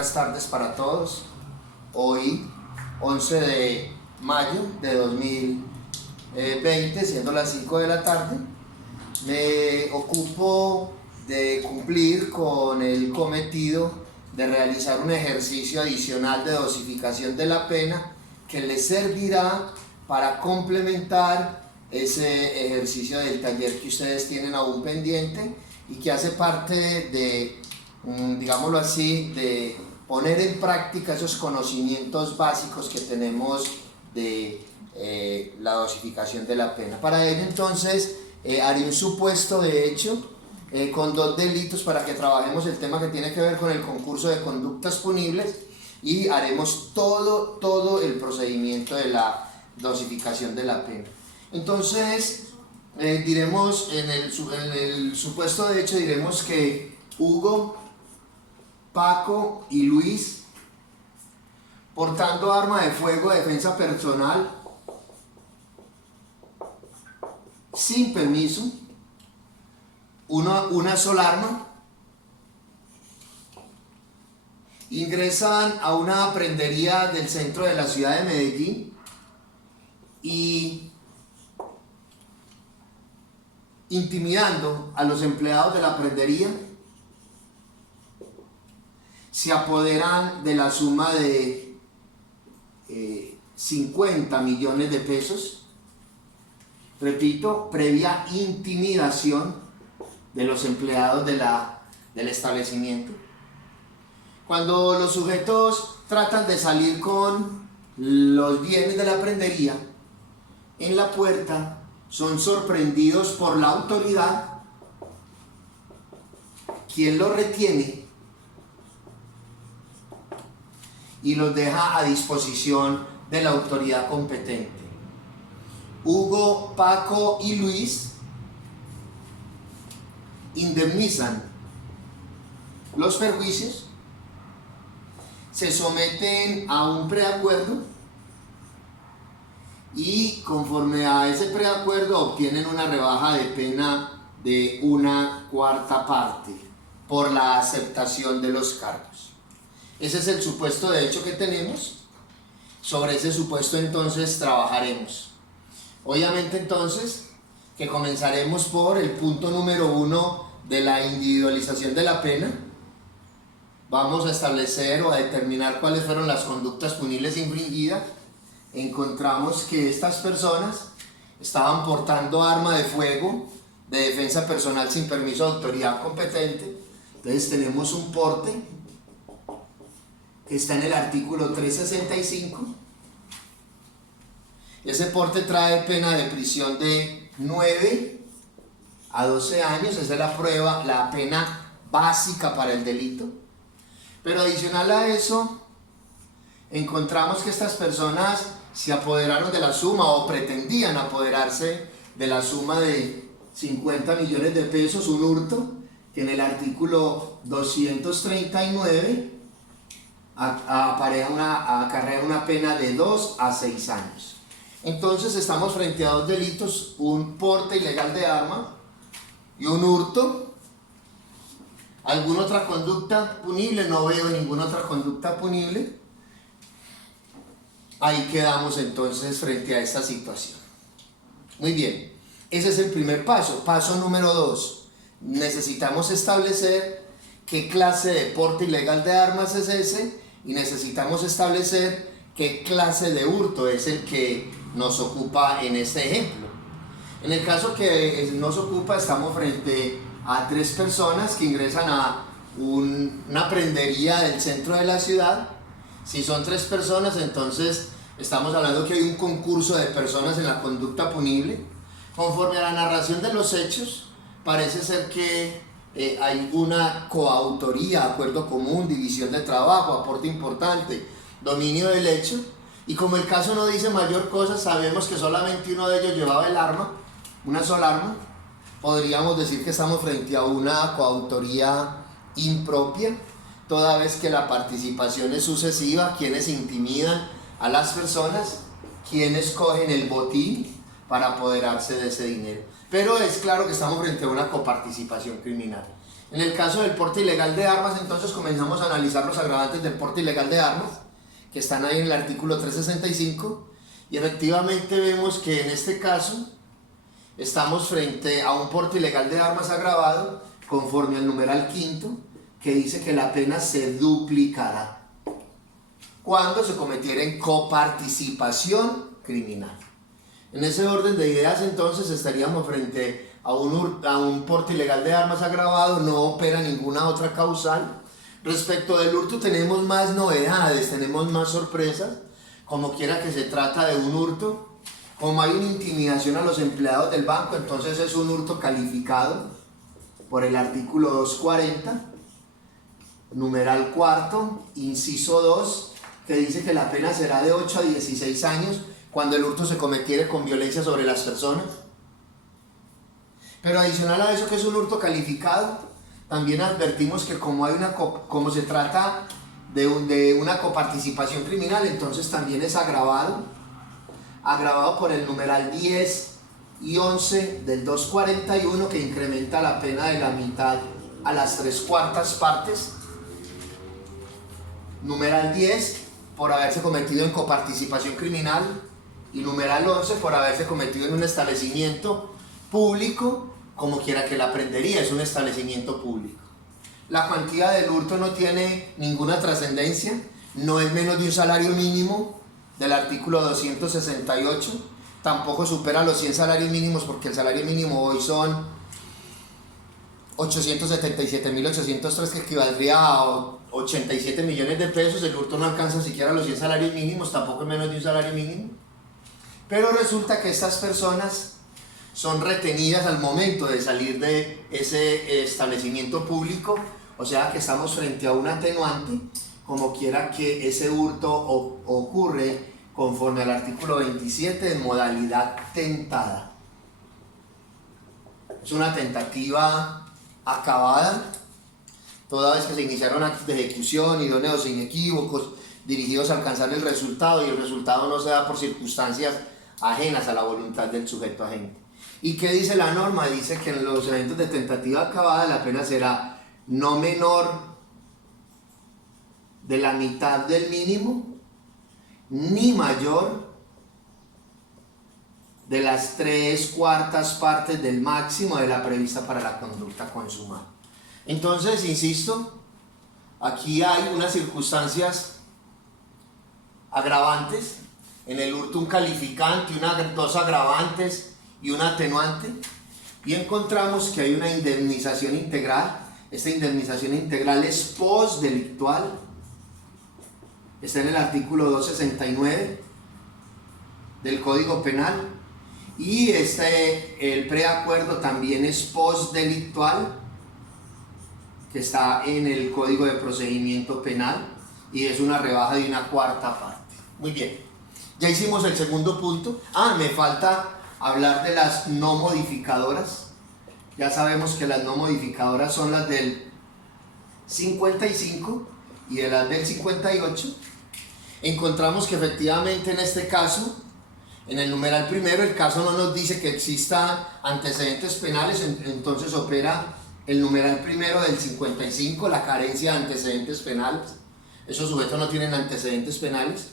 buenas tardes para todos. Hoy, 11 de mayo de 2020, siendo las 5 de la tarde, me ocupo de cumplir con el cometido de realizar un ejercicio adicional de dosificación de la pena que les servirá para complementar ese ejercicio del taller que ustedes tienen aún pendiente y que hace parte de, digámoslo así, de poner en práctica esos conocimientos básicos que tenemos de la dosificación de la pena. Para ello entonces haré un supuesto de hecho con 2 delitos para que trabajemos el tema que tiene que ver con el concurso de conductas punibles y haremos todo el procedimiento de la dosificación de la pena. Entonces diremos en el supuesto de hecho diremos que Hugo, Paco y Luis, portando arma de fuego de defensa personal sin permiso, una sola arma, ingresan a una prendería del centro de la ciudad de Medellín y, intimidando a los empleados de la prendería, se apoderan de la suma de 50 millones de pesos. Repito, previa intimidación de los empleados del establecimiento. Cuando los sujetos tratan de salir con los bienes de la prendería, en la puerta son sorprendidos por la autoridad, quien los retiene y los deja a disposición de la autoridad competente. Hugo, Paco y Luis indemnizan los perjuicios, se someten a un preacuerdo y conforme a ese preacuerdo obtienen una rebaja de pena de 1/4 parte por la aceptación de los cargos. Ese es el supuesto de hecho que tenemos. Sobre ese supuesto entonces trabajaremos. Obviamente entonces que comenzaremos por el punto número 1 de la individualización de la pena. Vamos a establecer o a determinar cuáles fueron las conductas punibles infringidas. Encontramos que estas personas estaban portando arma de fuego de defensa personal sin permiso de autoridad competente. Entonces tenemos un porte que está en el artículo 365. Ese porte trae pena de prisión de 9 a 12 años, esa es la prueba, la pena básica para el delito. Pero adicional a eso, encontramos que estas personas se apoderaron de la suma o pretendían apoderarse de la suma de 50 millones de pesos, un hurto, que en el artículo 239 acarrea una pena de 2 a 6 años. Entonces estamos frente a 2 delitos, un porte ilegal de arma y un hurto. ¿Alguna otra conducta punible? No veo ninguna otra conducta punible. Ahí quedamos entonces frente a esta situación. Muy bien, ese es el primer paso. Paso número 2. Necesitamos establecer qué clase de porte ilegal de armas es ese y necesitamos establecer qué clase de hurto es el que nos ocupa en este ejemplo. En el caso que nos ocupa, estamos frente a 3 personas que ingresan a una prendería del centro de la ciudad. Si son 3 personas, entonces estamos hablando que hay un concurso de personas en la conducta punible. Conforme a la narración de los hechos, parece ser que hay una coautoría, acuerdo común, división de trabajo, aporte importante, dominio del hecho. Y como el caso no dice mayor cosa, sabemos que solamente uno de ellos llevaba el arma, una sola arma. Podríamos decir que estamos frente a una coautoría impropia, toda vez que la participación es sucesiva, quienes intimidan a las personas, quienes cogen el botín para apoderarse de ese dinero. Pero es claro que estamos frente a una coparticipación criminal. En el caso del porte ilegal de armas, entonces comenzamos a analizar los agravantes del porte ilegal de armas, que están ahí en el artículo 365, y efectivamente vemos que en este caso estamos frente a un porte ilegal de armas agravado, conforme al numeral quinto, que dice que la pena se duplicará cuando se cometiera en coparticipación criminal. En ese orden de ideas, entonces, estaríamos frente a un porte ilegal de armas agravado, no opera ninguna otra causal. Respecto del hurto tenemos más novedades, tenemos más sorpresas, como quiera que se trata de un hurto. Como hay una intimidación a los empleados del banco, entonces es un hurto calificado por el artículo 240, numeral cuarto, inciso 2, que dice que la pena será de 8 a 16 años cuando el hurto se cometiere con violencia sobre las personas. Pero adicional a eso, que es un hurto calificado, también advertimos que como se trata de una coparticipación criminal, entonces también es agravado por el numeral 10 y 11 del 241, que incrementa la pena de la mitad a las 3/4 partes. Numeral 10 por haberse cometido en coparticipación criminal, y numeral 11 por haberse cometido en un establecimiento público, como quiera que la prendería es un establecimiento público. La cuantía del hurto no tiene ninguna trascendencia, no es menos de un salario mínimo del artículo 268, tampoco supera los 100 salarios mínimos, porque el salario mínimo hoy son 877.803, que equivaldría a 87 millones de pesos. El hurto no alcanza siquiera los 100 salarios mínimos, tampoco es menos de un salario mínimo. Pero resulta que estas personas son retenidas al momento de salir de ese establecimiento público, o sea que estamos frente a un atenuante, como quiera que ese hurto ocurre conforme al artículo 27 en modalidad tentada. Es una tentativa acabada, toda vez que se iniciaron actos de ejecución idóneos e inequívocos dirigidos a alcanzar el resultado, y el resultado no se da por circunstancias ajenas a la voluntad del sujeto agente. ¿Y qué dice la norma? Dice que en los eventos de tentativa acabada la pena será no menor de la mitad del mínimo, ni mayor de las 3/4 partes del máximo de la prevista para la conducta consumada. Entonces, insisto, aquí hay unas circunstancias agravantes. En el hurto un calificante, dos agravantes y un atenuante, y encontramos que hay una indemnización integral. Esta indemnización integral es postdelictual, está en el artículo 269 del Código Penal, y el preacuerdo también es postdelictual, que está en el Código de Procedimiento Penal, y es una rebaja de 1/4 parte. Muy bien, ya hicimos el segundo punto. Me falta hablar de las no modificadoras. Ya sabemos que las no modificadoras son las del 55 y de las del 58. Encontramos que efectivamente en este caso, en el numeral primero, el caso no nos dice que exista antecedentes penales, entonces opera el numeral primero del 55, la carencia de antecedentes penales. Esos sujetos no tienen antecedentes penales.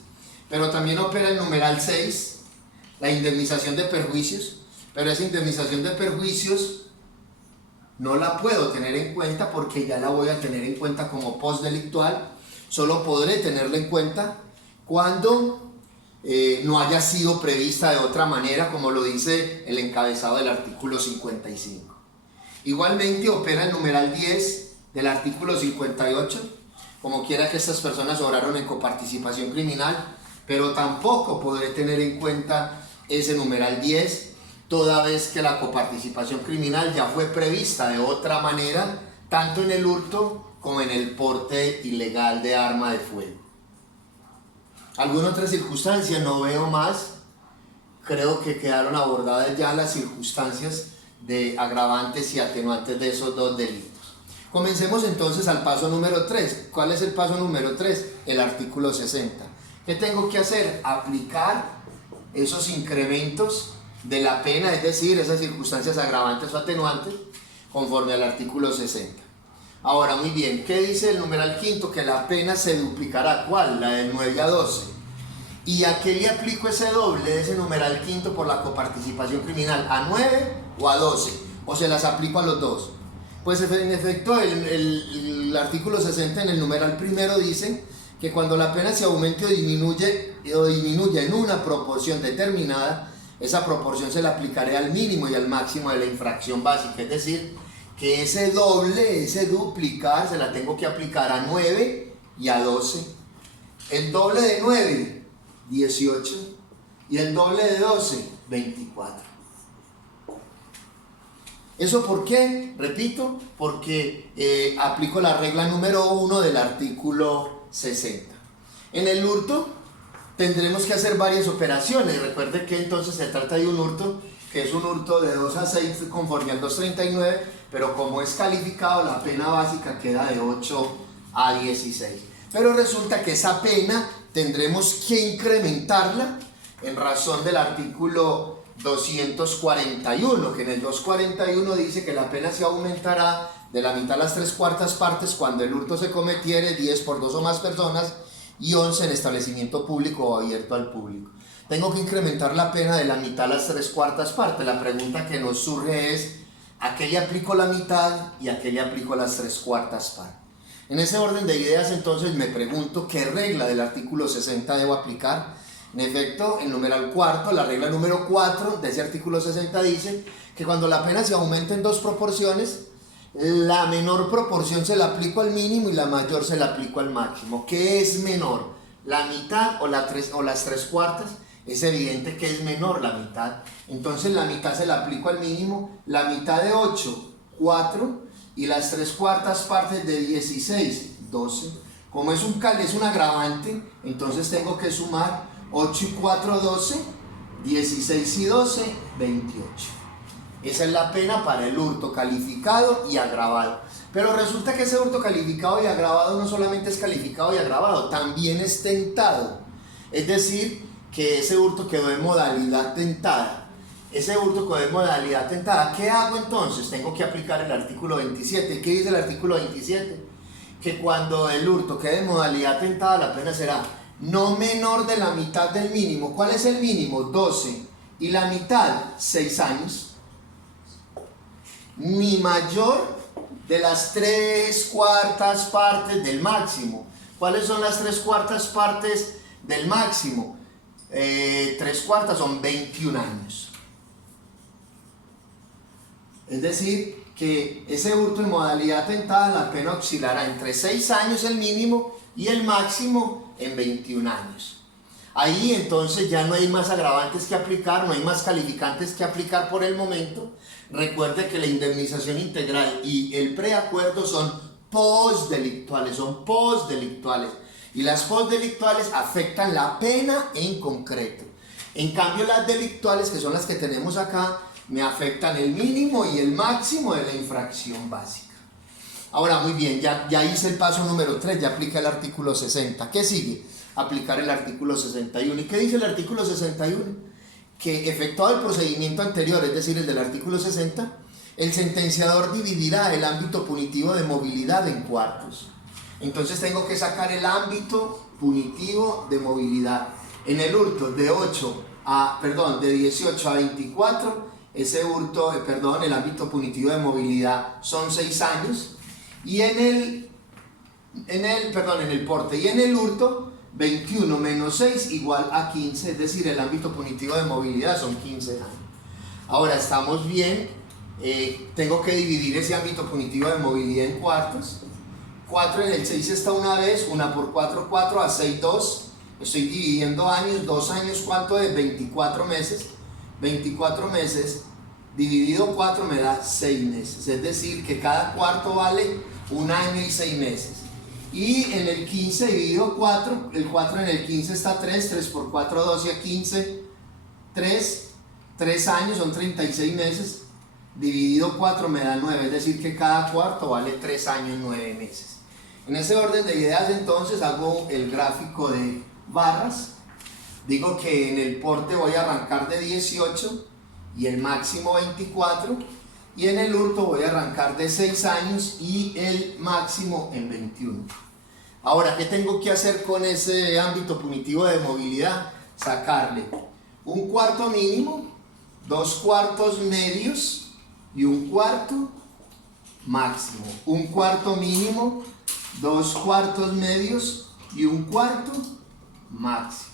Pero también opera el numeral 6, la indemnización de perjuicios, pero esa indemnización de perjuicios no la puedo tener en cuenta porque ya la voy a tener en cuenta como postdelictual. Solo podré tenerla en cuenta cuando no haya sido prevista de otra manera, como lo dice el encabezado del artículo 55. Igualmente opera el numeral 10 del artículo 58, como quiera que estas personas obraron en coparticipación criminal, pero tampoco podré tener en cuenta ese numeral 10, toda vez que la coparticipación criminal ya fue prevista de otra manera, tanto en el hurto como en el porte ilegal de arma de fuego. ¿Alguna otra circunstancia? No veo más. Creo que quedaron abordadas ya las circunstancias de agravantes y atenuantes de esos dos delitos. Comencemos entonces al paso número 3. ¿Cuál es el paso número 3? El artículo 60. ¿Qué tengo que hacer? Aplicar esos incrementos de la pena, es decir, esas circunstancias agravantes o atenuantes, conforme al artículo 60. Ahora, muy bien, ¿qué dice el numeral quinto? Que la pena se duplicará. ¿Cuál? La del 9 a 12. ¿Y a qué le aplico ese doble de ese numeral quinto por la coparticipación criminal? ¿A 9 o a 12? ¿O se las aplico a los dos? Pues en efecto, el artículo 60 en el numeral primero dice que cuando la pena se aumente o disminuye en una proporción determinada, esa proporción se la aplicaré al mínimo y al máximo de la infracción básica. Es decir, que ese doble, ese duplicar, se la tengo que aplicar a 9 y a 12. El doble de 9, 18. Y el doble de 12, 24. ¿Eso por qué? Repito, porque aplico la regla número 1 del artículo 60. En el hurto tendremos que hacer varias operaciones. Recuerde que entonces se trata de un hurto que es un hurto de 2 a 6 conforme al 239, pero como es calificado, la pena básica queda de 8 a 16. Pero resulta que esa pena tendremos que incrementarla en razón del artículo 241, que en el 241 dice que la pena se aumentará de la mitad a las 3/4 partes cuando el hurto se cometiere 10 por 2 o más personas y 11 en establecimiento público o abierto al público. Tengo que incrementar la pena de la mitad a las 3/4 partes. La pregunta que nos surge es, ¿a qué le aplico la mitad y a qué le aplico las 3/4 partes? En ese orden de ideas, entonces, me pregunto qué regla del artículo 60 debo aplicar. En efecto, el numeral cuarto, la regla número 4 de ese artículo 60 dice que cuando la pena se aumenta en dos proporciones, la menor proporción se la aplico al mínimo y la mayor se la aplico al máximo. ¿Qué es menor? ¿La mitad o las 3/4? Es evidente que es menor la mitad. Entonces la mitad se la aplico al mínimo. La mitad de 8, 4. Y las 3/4 partes de 16, 12. Como es un agravante, entonces tengo que sumar 8 y 4, 12. 16 y 12, 28. Esa es la pena para el hurto calificado y agravado. Pero resulta que ese hurto calificado y agravado no solamente es calificado y agravado, también es tentado. Es decir, que ese hurto quedó en modalidad tentada. Ese hurto quedó en modalidad tentada. ¿Qué hago entonces? Tengo que aplicar el artículo 27. ¿Qué dice el artículo 27? Que cuando el hurto quede en modalidad tentada, la pena será no menor de la mitad del mínimo. ¿Cuál es el mínimo? 12. Y la mitad, 6 años. Ni mayor de las 3/4 partes del máximo. ¿Cuáles son las 3/4 partes del máximo? 3/4 son 21 años. Es decir, que ese hurto en modalidad tentada, la pena oscilará entre 6 años el mínimo y el máximo en 21 años. Ahí entonces ya no hay más agravantes que aplicar, no hay más calificantes que aplicar por el momento. Recuerde que la indemnización integral y el preacuerdo son postdelictuales, y las postdelictuales afectan la pena en concreto. En cambio, las delictuales, que son las que tenemos acá, me afectan el mínimo y el máximo de la infracción básica. Ahora, muy bien, ya hice el paso número 3, ya apliqué el artículo 60. ¿Qué sigue? Aplicar el artículo 61. ¿Y qué dice el artículo 61? Que efectuado el procedimiento anterior, es decir, el del artículo 60, el sentenciador dividirá el ámbito punitivo de movilidad en cuartos. Entonces tengo que sacar el ámbito punitivo de movilidad. En el hurto de 18 a 24, ese hurto, el ámbito punitivo de movilidad son 6 años. Y en el porte y en el hurto, 21 menos 6 igual a 15, es decir, el ámbito punitivo de movilidad son 15 años. Ahora estamos bien, tengo que dividir ese ámbito punitivo de movilidad en cuartos. 4 en el 6 está una vez, 1 por 4, 4, a 6, 2. Estoy dividiendo años, 2 años, ¿cuánto es? 24 meses. 24 meses dividido 4 me da 6 meses. Es decir, que cada cuarto vale 1 año y 6 meses. Y en el 15 dividido 4, el 4 en el 15 está 3, 3 por 4, 12 a 15, 3 años son 36 meses. Dividido 4 me da 9, es decir, que cada cuarto vale 3 años, 9 meses. En ese orden de ideas, entonces, hago el gráfico de barras. Digo que en el porte voy a arrancar de 18 y el máximo 24, y en el hurto voy a arrancar de 6 años y el máximo en 21. Ahora, ¿qué tengo que hacer con ese ámbito punitivo de movilidad? Sacarle un cuarto mínimo, 2 cuartos medios y un cuarto máximo. Un cuarto mínimo, 2 cuartos medios y un cuarto máximo.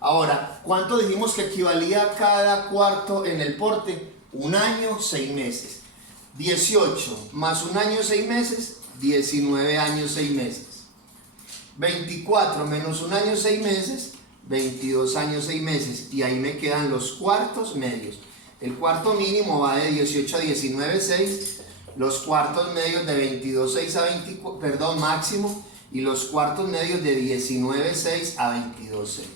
Ahora, ¿cuánto dijimos que equivalía cada cuarto en el porte? 1 año, 6 meses. 18 más 1 año, 6 meses, 19 años, 6 meses. 24 menos 1 año, 6 meses, 22 años, 6 meses. Y ahí me quedan los cuartos medios. El cuarto mínimo va de 18 a 19, 6. Los cuartos medios de 22, 6 a 24, perdón, máximo. Y los cuartos medios de 19, 6 a 22, 6.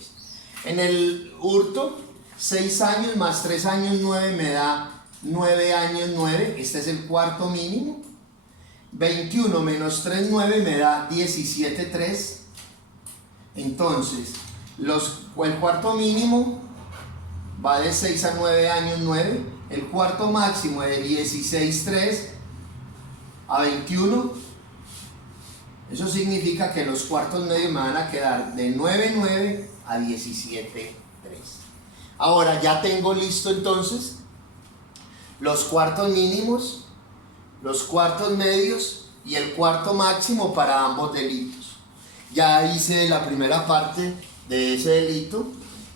En el hurto, 6 años más 3 años, 9 me da 9 años, 9. Este es el cuarto mínimo. 21 menos 3, 9 me da 17, 3. Entonces, el cuarto mínimo va de 6 a 9 años, 9. El cuarto máximo de 16, 3 a 21. Eso significa que los cuartos medios me van a quedar de 9, 9 a 17, 3. Ahora ya tengo listo entonces los cuartos mínimos, los cuartos medios y el cuarto máximo para ambos delitos. Ya hice la primera parte de ese delito.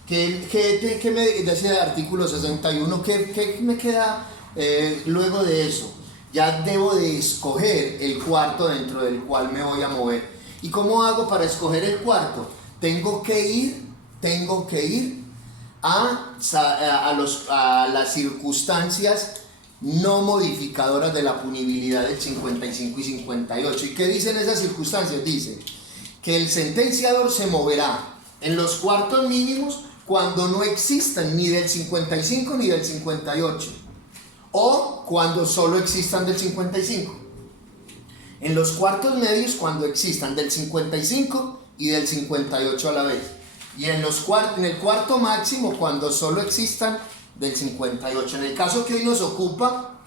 ¿Qué me dice el artículo 61? ¿Qué me queda luego de eso? Ya debo de escoger el cuarto dentro del cual me voy a mover. ¿Y cómo hago para escoger el cuarto? Tengo que ir a las circunstancias no modificadoras de la punibilidad del 55 y 58. ¿Y qué dicen esas circunstancias? Dice que el sentenciador se moverá en los cuartos mínimos cuando no existan ni del 55 ni del 58, o cuando solo existan del 55. En los cuartos medios cuando existan del 55 y del 58 a la vez. Y en el cuarto máximo cuando solo existan del 58. En el caso que hoy nos ocupa,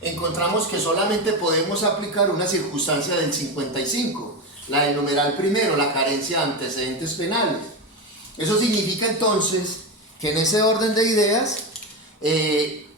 encontramos que solamente podemos aplicar una circunstancia del 55, la del numeral primero, la carencia de antecedentes penales. Eso significa entonces que en ese orden de ideas,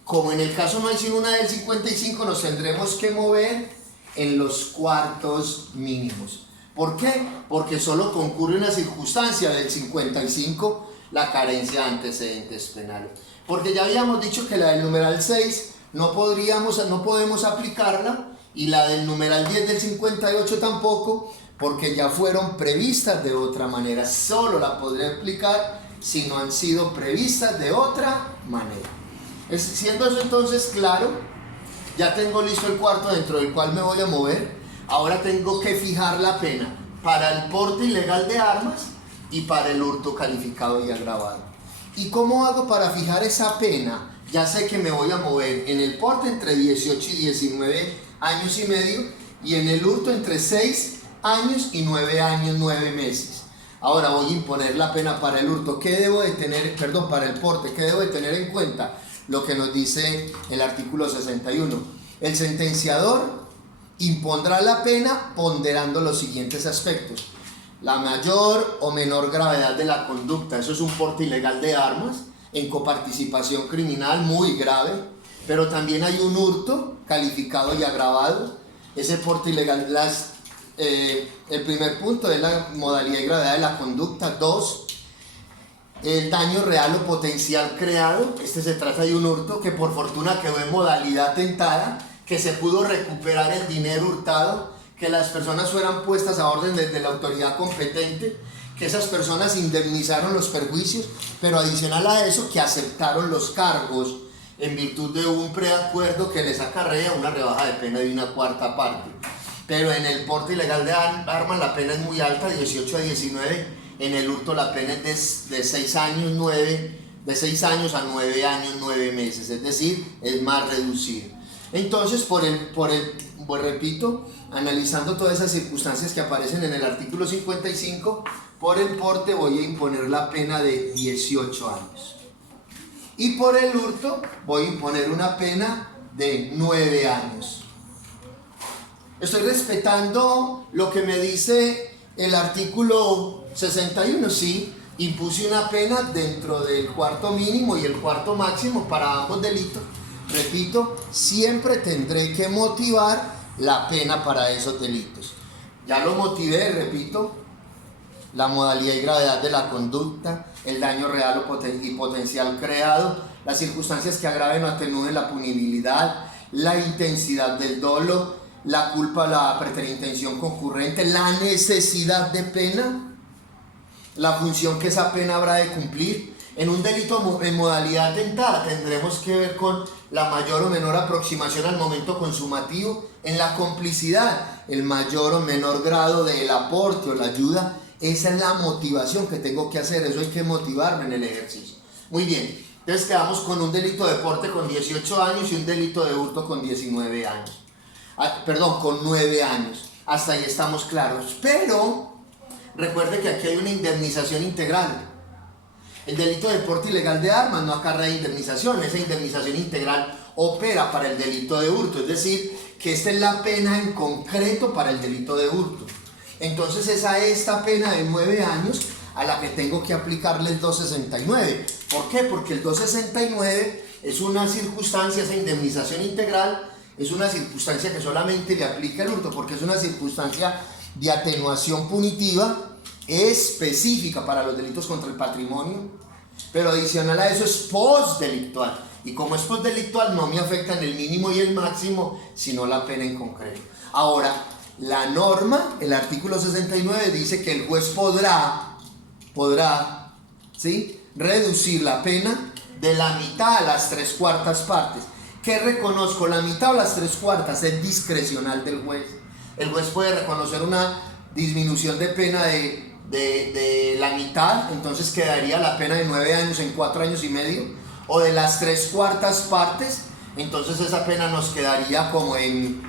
como en el caso no hay sino una del 55, nos tendremos que mover en los cuartos mínimos. ¿Por qué? Porque solo concurre una circunstancia del 55, la carencia de antecedentes penales. Porque ya habíamos dicho que la del numeral 6 no podemos aplicarla, y la del numeral 10 del 58 tampoco, porque ya fueron previstas de otra manera. Solo la podré aplicar si no han sido previstas de otra manera. Siendo eso entonces claro, ya tengo listo el cuarto dentro del cual me voy a mover. Ahora tengo que fijar la pena para el porte ilegal de armas y para el hurto calificado y agravado. ¿Y cómo hago para fijar esa pena? Ya sé que me voy a mover en el porte entre 18 y 19 años y medio, y en el hurto entre 6 años y 9 años, 9 meses. Ahora voy a imponer la pena para el hurto. ¿Qué debo de tener, para el porte? ¿Qué debo de tener en cuenta? Lo que nos dice el artículo 61. El sentenciador impondrá la pena ponderando los siguientes aspectos: la mayor o menor gravedad de la conducta. Eso es un porte ilegal de armas en coparticipación criminal muy grave, pero también hay un hurto calificado y agravado. Ese porte ilegal, el primer punto es la modalidad y gravedad de la conducta. 2, el daño real o potencial creado. Se trata de un hurto que por fortuna quedó en modalidad tentada, que se pudo recuperar el dinero hurtado, que las personas fueran puestas a orden desde la autoridad competente, que esas personas indemnizaron los perjuicios, pero adicional a eso que aceptaron los cargos en virtud de un preacuerdo que les acarrea una rebaja de pena de una cuarta parte. Pero en el porte ilegal de armas la pena es muy alta, 18 a 19. En el hurto la pena es de 6 años, 9, de 6 años a 9 años, 9 meses, es decir, es más reducido. Entonces, repito, analizando todas esas circunstancias que aparecen en el artículo 55, por el porte voy a imponer la pena de 18 años. Y por el hurto voy a imponer una pena de 9 años. Estoy respetando lo que me dice el artículo 61, sí, impuse una pena dentro del cuarto mínimo y el cuarto máximo para ambos delitos. Repito, siempre tendré que motivar la pena para esos delitos. Ya lo motivé, repito, la modalidad y gravedad de la conducta, el daño real y potencial creado, las circunstancias que agraven o atenúen la punibilidad, la intensidad del dolo, la culpa, la preterintención concurrente, la necesidad de pena, la función que esa pena habrá de cumplir. En un delito en modalidad tentada tendremos que ver con la mayor o menor aproximación al momento consumativo. En la complicidad, el mayor o menor grado del aporte o la ayuda. Esa es la motivación que tengo que hacer, eso hay que motivarme en el ejercicio. Muy bien, entonces quedamos con un delito de porte con 18 años y un delito de hurto con 19 años. Con 9 años. Hasta ahí estamos claros. Pero recuerde que aquí hay una indemnización integral. El delito de porte ilegal de armas no acarrea indemnización. Esa indemnización integral opera para el delito de hurto. Es decir, que esta es la pena en concreto para el delito de hurto. Entonces es a esta pena de 9 años a la que tengo que aplicarle el 269. ¿Por qué? Porque el 269 es una circunstancia, esa indemnización integral es una circunstancia que solamente le aplica el hurto, porque es una circunstancia de atenuación punitiva específica para los delitos contra el patrimonio, pero adicional a eso es postdelictual. Y como es postdelictual no me afecta en el mínimo y el máximo, sino la pena en concreto. Ahora, la norma, el artículo 69 dice que el juez podrá, ¿sí?, reducir la pena de la mitad a las 3/4 partes. ¿Qué reconozco? La mitad o las 3/4 es discrecional del juez. El juez puede reconocer una disminución de pena de la mitad, entonces quedaría la pena de 9 años en 4 años y medio, o de las 3/4 partes, entonces esa pena nos quedaría como en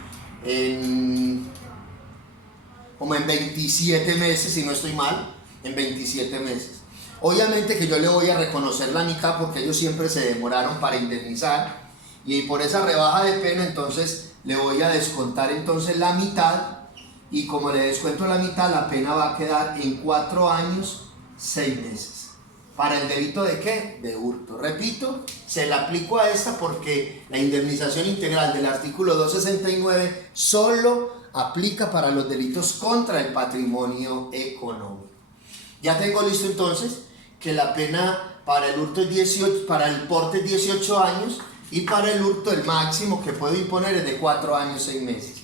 27 meses, si no estoy mal, en 27 meses. Obviamente que yo le voy a reconocer la mitad porque ellos siempre se demoraron para indemnizar, y por esa rebaja de pena entonces le voy a descontar entonces la mitad, y como le descuento la mitad, la pena va a quedar en 4 años 6 meses. ¿Para el delito de qué? De hurto. Repito, se la aplico a esta porque la indemnización integral del artículo 269 solo aplica para los delitos contra el patrimonio económico. Ya tengo listo entonces que la pena para el hurto es 18, para el porte es 18 años, y para el hurto el máximo que puedo imponer es de 4 años 6 meses.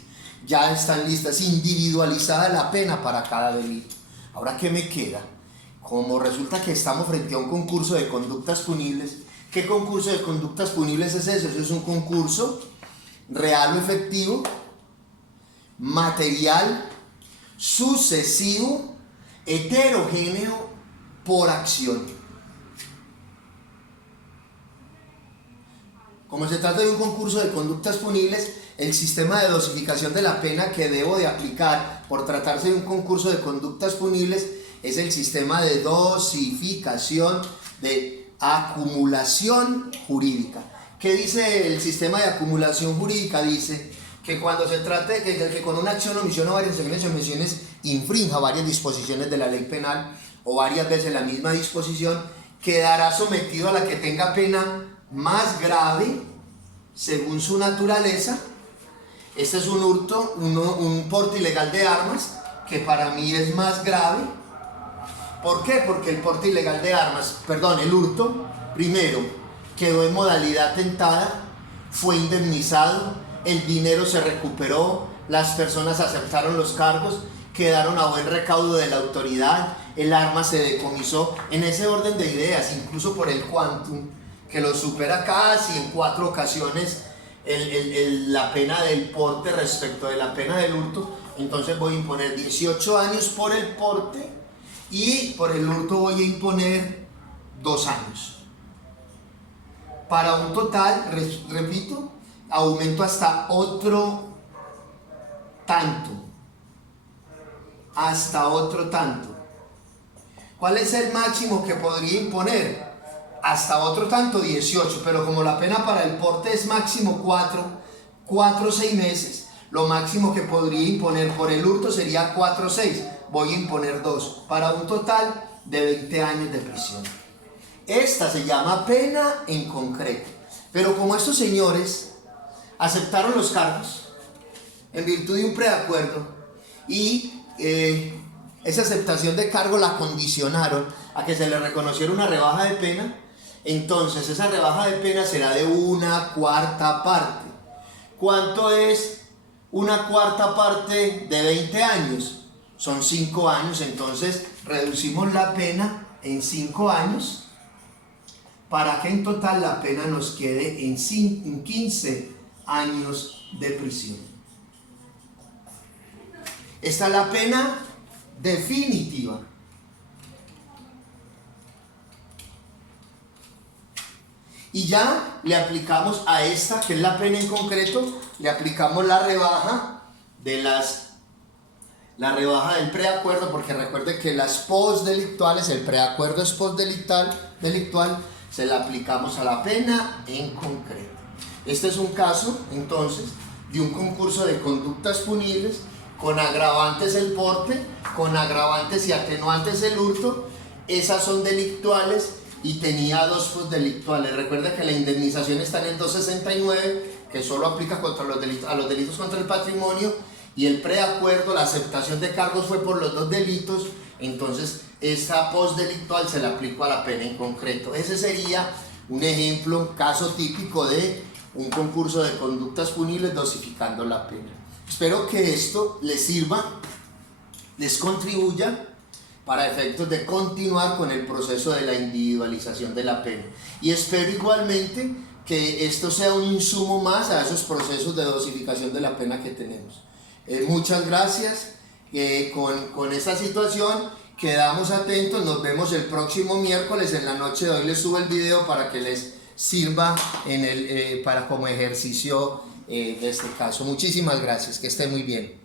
Ya están listas, individualizada la pena para cada delito. Ahora, ¿qué me queda? Como resulta que estamos frente a un concurso de conductas punibles, ¿qué concurso de conductas punibles es eso? Eso es un concurso real o efectivo, material, sucesivo, heterogéneo, por acción. Como se trata de un concurso de conductas punibles, el sistema de dosificación de la pena que debo de aplicar por tratarse de un concurso de conductas punibles es el sistema de dosificación de acumulación jurídica. ¿Qué dice el sistema de acumulación jurídica? Dice que cuando se trate de que con una acción, omisión o varias omisiones infrinja varias disposiciones de la ley penal o varias veces la misma disposición, quedará sometido a la que tenga pena más grave según su naturaleza. Este es un hurto, un porte ilegal de armas, que para mí es más grave. ¿Por qué? Porque el porte ilegal de armas, el hurto, primero, quedó en modalidad tentada, fue indemnizado, el dinero se recuperó, las personas aceptaron los cargos, quedaron a buen recaudo de la autoridad, el arma se decomisó. En ese orden de ideas, incluso por el quantum, que lo supera casi en 4 ocasiones la pena del porte respecto de la pena del hurto, entonces voy a imponer 18 años por el porte, y por el hurto voy a imponer 2 años. Para un total, repito, aumento hasta otro tanto. Hasta otro tanto. ¿Cuál es el máximo que podría imponer? hasta otro tanto 18, pero como la pena para el porte es máximo 4 o 6 meses, lo máximo que podría imponer por el hurto sería 4 o 6, voy a imponer 2, para un total de 20 años de prisión. Esta se llama pena en concreto, pero como estos señores aceptaron los cargos en virtud de un preacuerdo y esa aceptación de cargo la condicionaron a que se les reconociera una rebaja de pena, entonces esa rebaja de pena será de 1/4 parte. ¿Cuánto es 1/4 parte de 20 años? Son 5 años, entonces reducimos la pena en 5 años para que en total la pena nos quede en 15 años de prisión. Esta es la pena definitiva. Y ya le aplicamos a esta, que es la pena en concreto, le aplicamos la rebaja la rebaja del preacuerdo, porque recuerde que las postdelictuales, el preacuerdo es postdelictual, se la aplicamos a la pena en concreto. Este es un caso, entonces, de un concurso de conductas punibles, con agravantes el porte, con agravantes y atenuantes el hurto. Esas son delictuales y tenía 2 postdelictuales. Recuerda que la indemnización está en el 269, que solo aplica contra a los delitos contra el patrimonio, y el preacuerdo, la aceptación de cargos fue por los 2 delitos, entonces esta postdelictual se le aplicó a la pena en concreto. Ese sería un ejemplo, caso típico de un concurso de conductas punibles dosificando la pena. Espero que esto les sirva, les contribuya para efectos de continuar con el proceso de la individualización de la pena. Y espero igualmente que esto sea un insumo más a esos procesos de dosificación de la pena que tenemos. Muchas gracias. Con esta situación quedamos atentos, nos vemos el próximo miércoles en la noche de hoy. Les subo el video para que les sirva para como ejercicio de este caso. Muchísimas gracias, que esté muy bien.